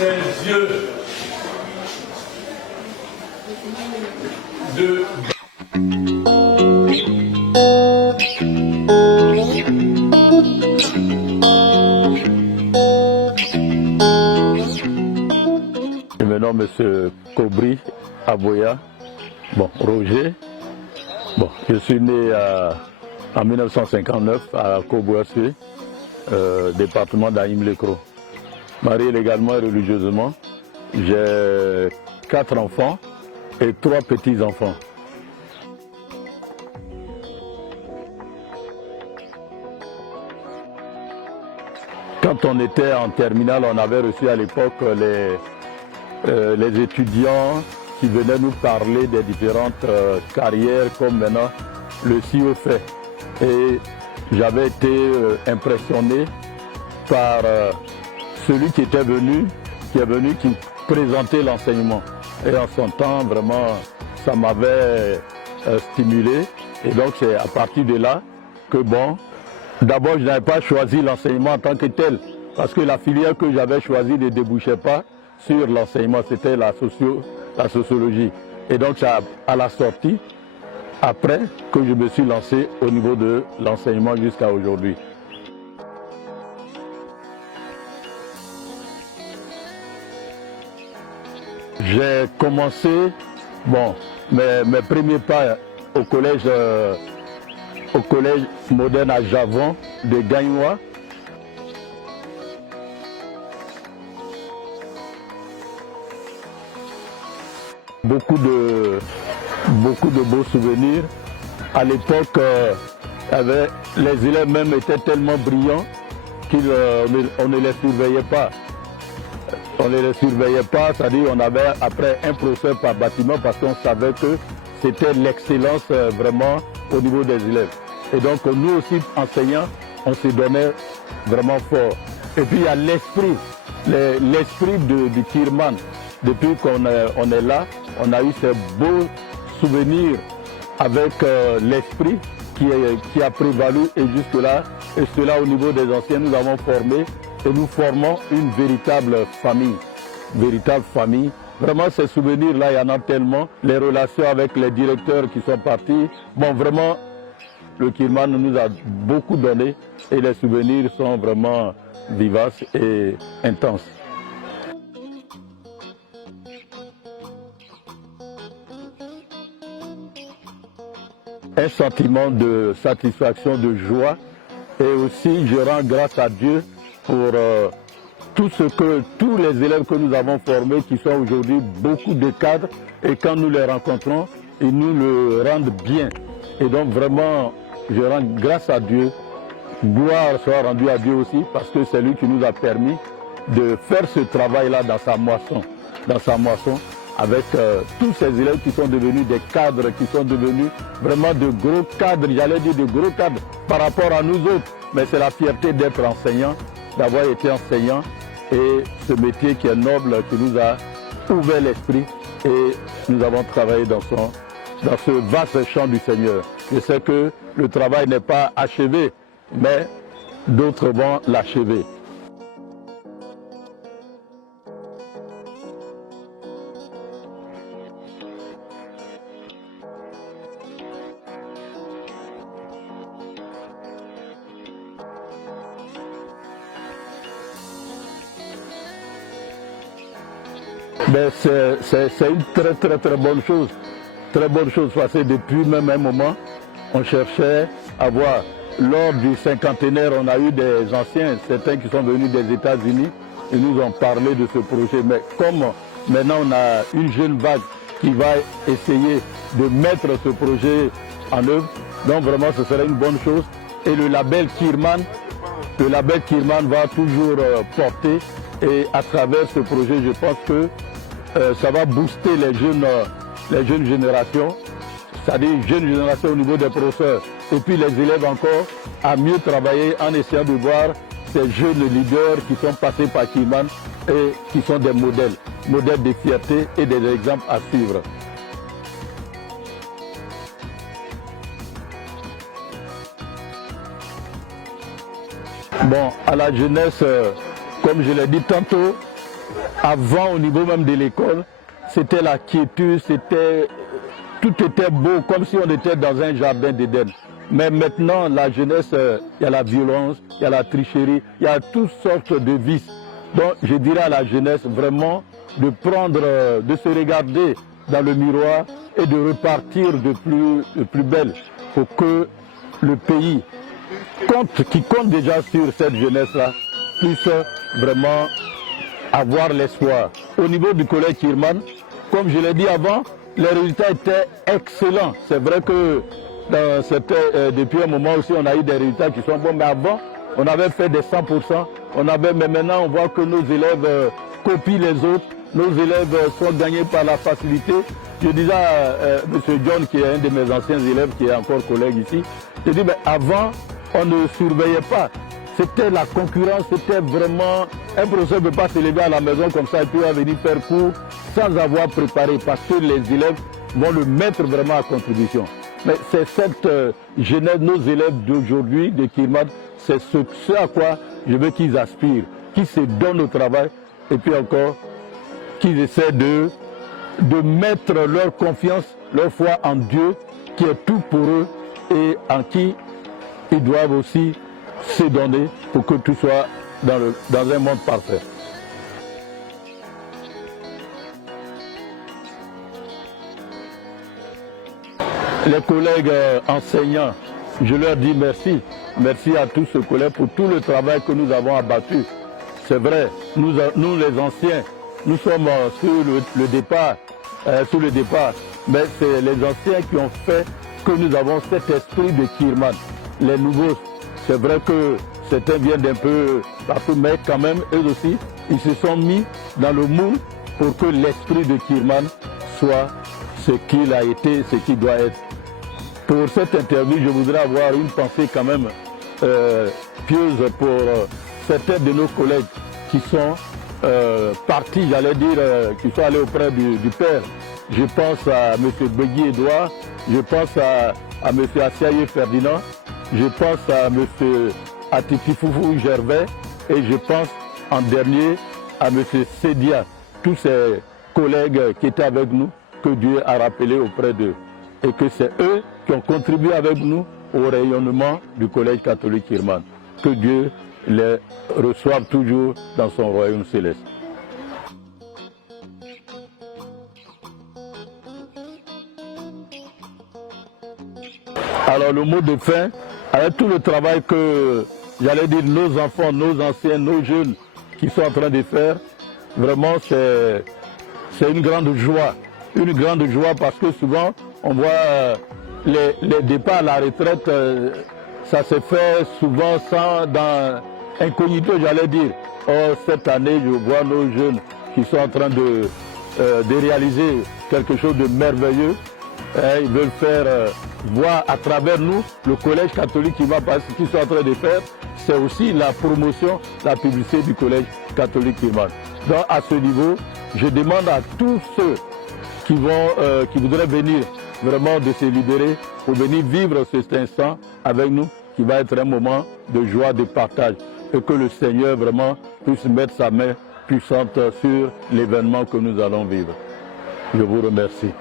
ses yeux de... Et maintenant, M. Kobri Aboya, bon, Roger. Bon, je suis né en 1959 à Kobouassé, département d'Aïm-Lekro. Marié légalement et religieusement, j'ai 4 enfants et 3 petits-enfants. Quand on était en terminale, on avait reçu à l'époque les étudiants qui venaient nous parler des différentes carrières comme maintenant le CEO fait. Et j'avais été impressionné par celui qui est venu, qui présentait l'enseignement. Et en son temps, vraiment, ça m'avait stimulé. Et donc c'est à partir de là que bon, d'abord je n'avais pas choisi l'enseignement en tant que tel, parce que la filière que j'avais choisie ne débouchait pas sur l'enseignement, c'était la sociologie. Et donc c'est à la sortie, après, que je me suis lancé au niveau de l'enseignement jusqu'à aujourd'hui. J'ai commencé bon, mes premiers pas au collège moderne à Javon de Gagnois. Beaucoup de beaux souvenirs. À l'époque, les élèves même étaient tellement brillants qu'on ne les surveillait pas. On ne les surveillait pas, c'est-à-dire on avait après un professeur par bâtiment parce qu'on savait que c'était l'excellence vraiment au niveau des élèves. Et donc nous aussi, enseignants, on se donnait vraiment fort. Et puis il y a l'esprit du Kirman. Depuis qu'on est là, on a eu ces beaux souvenirs avec l'esprit qui a prévalu et jusque-là. Et cela au niveau des anciens, nous avons formé et nous formons une véritable famille. Vraiment, ces souvenirs-là, il y en a tellement. Les relations avec les directeurs qui sont partis. Bon, vraiment, le Kirman nous a beaucoup donné et les souvenirs sont vraiment vivaces et intenses. Un sentiment de satisfaction, de joie, et aussi je rends grâce à Dieu pour tous les élèves que nous avons formés, qui sont aujourd'hui beaucoup de cadres, et quand nous les rencontrons, ils nous le rendent bien. Et donc vraiment, je rends grâce à Dieu, gloire soit rendue à Dieu aussi, parce que c'est lui qui nous a permis de faire ce travail-là dans sa moisson, avec tous ces élèves qui sont devenus des cadres, qui sont devenus vraiment de gros cadres, j'allais dire de gros cadres par rapport à nous autres. Mais c'est la fierté d'être enseignant, d'avoir été enseignant, et ce métier qui est noble, qui nous a ouvert l'esprit, et nous avons travaillé dans ce vaste champ du Seigneur. Je sais que le travail n'est pas achevé, mais d'autres vont l'achever. C'est une très bonne chose. Très bonne chose, parce que depuis même un moment, on cherchait à voir. Lors du cinquantenaire, on a eu des anciens, certains qui sont venus des États-Unis, et nous ont parlé de ce projet. Mais comme maintenant on a une jeune vague qui va essayer de mettre ce projet en œuvre, donc vraiment ce serait une bonne chose. Et le label Kirman va toujours porter, et à travers ce projet, je pense que ça va booster les jeunes générations, c'est-à-dire jeunes générations au niveau des professeurs, et puis les élèves encore à mieux travailler en essayant de voir ces jeunes leaders qui sont passés par Kirman et qui sont des modèles de fierté et des exemples à suivre. Bon, à la jeunesse, comme je l'ai dit tantôt, avant, au niveau même de l'école, c'était la quiétude, tout était beau, comme si on était dans un jardin d'Éden. Mais maintenant, la jeunesse, il y a la violence, il y a la tricherie, il y a toutes sortes de vices. Donc, je dirais à la jeunesse vraiment de se regarder dans le miroir et de repartir de plus belle pour que le pays qui compte déjà sur cette jeunesse-là puisse vraiment avoir l'espoir. Au niveau du collège Kirman, comme je l'ai dit avant, les résultats étaient excellents. C'est vrai que depuis un moment aussi, on a eu des résultats qui sont bons, mais avant, on avait fait des 100%. Mais maintenant, on voit que nos élèves copient les autres. Nos élèves sont gagnés par la facilité. Je disais à M. John, qui est un de mes anciens élèves, qui est encore collègue ici, je dis, mais avant, on ne surveillait pas. C'était la concurrence, c'était vraiment... Un professeur ne peut pas se lever à la maison comme ça et puis venir faire cours sans avoir préparé, parce que les élèves vont le mettre vraiment à contribution. Mais c'est cette jeunesse, nos élèves d'aujourd'hui, de Kirman, c'est ce à quoi je veux qu'ils aspirent, qu'ils se donnent au travail et puis encore qu'ils essaient de mettre leur confiance, leur foi en Dieu, qui est tout pour eux et en qui ils doivent aussi se donner pour que tout soit dans un monde parfait. Les collègues enseignants, je leur dis merci. Merci à tous ces collègues pour tout le travail que nous avons abattu. C'est vrai, nous les anciens, nous sommes sur le départ, mais c'est les anciens qui ont fait que nous avons cet esprit de Kirman. Les nouveaux, c'est vrai que certains viennent d'un peu partout, mais quand même, eux aussi, ils se sont mis dans le moule pour que l'esprit de Kirman soit ce qu'il a été, ce qu'il doit être. Pour cette interview, je voudrais avoir une pensée quand même pieuse pour certains de nos collègues qui sont partis, j'allais dire, qui sont allés auprès du Père. Je pense à M. Begui Edouard, je pense à M. Assiaye Ferdinand, je pense à M. Atiti Foufou Gervais et je pense en dernier à M. Sedia, tous ces collègues qui étaient avec nous, que Dieu a rappelés auprès d'eux. Et que c'est eux qui ont contribué avec nous au rayonnement du Collège catholique Kirman. Que Dieu les reçoive toujours dans son royaume céleste. Alors le mot de fin, avec tout le travail que, j'allais dire, nos enfants, nos anciens, nos jeunes qui sont en train de faire, vraiment c'est une grande joie. Une grande joie parce que souvent on voit les départs à la retraite, ça se fait souvent dans incognito, j'allais dire. Or cette année, je vois nos jeunes qui sont en train de réaliser quelque chose de merveilleux. Ils veulent faire voir à travers nous le collège catholique qui va passer, ce qu'ils sont en train de faire. C'est aussi la promotion, la publicité du collège catholique Kirman. Donc à ce niveau, je demande à tous ceux qui voudraient venir vraiment de se libérer pour venir vivre cet instant avec nous, qui va être un moment de joie, de partage, et que le Seigneur vraiment puisse mettre sa main puissante sur l'événement que nous allons vivre. Je vous remercie.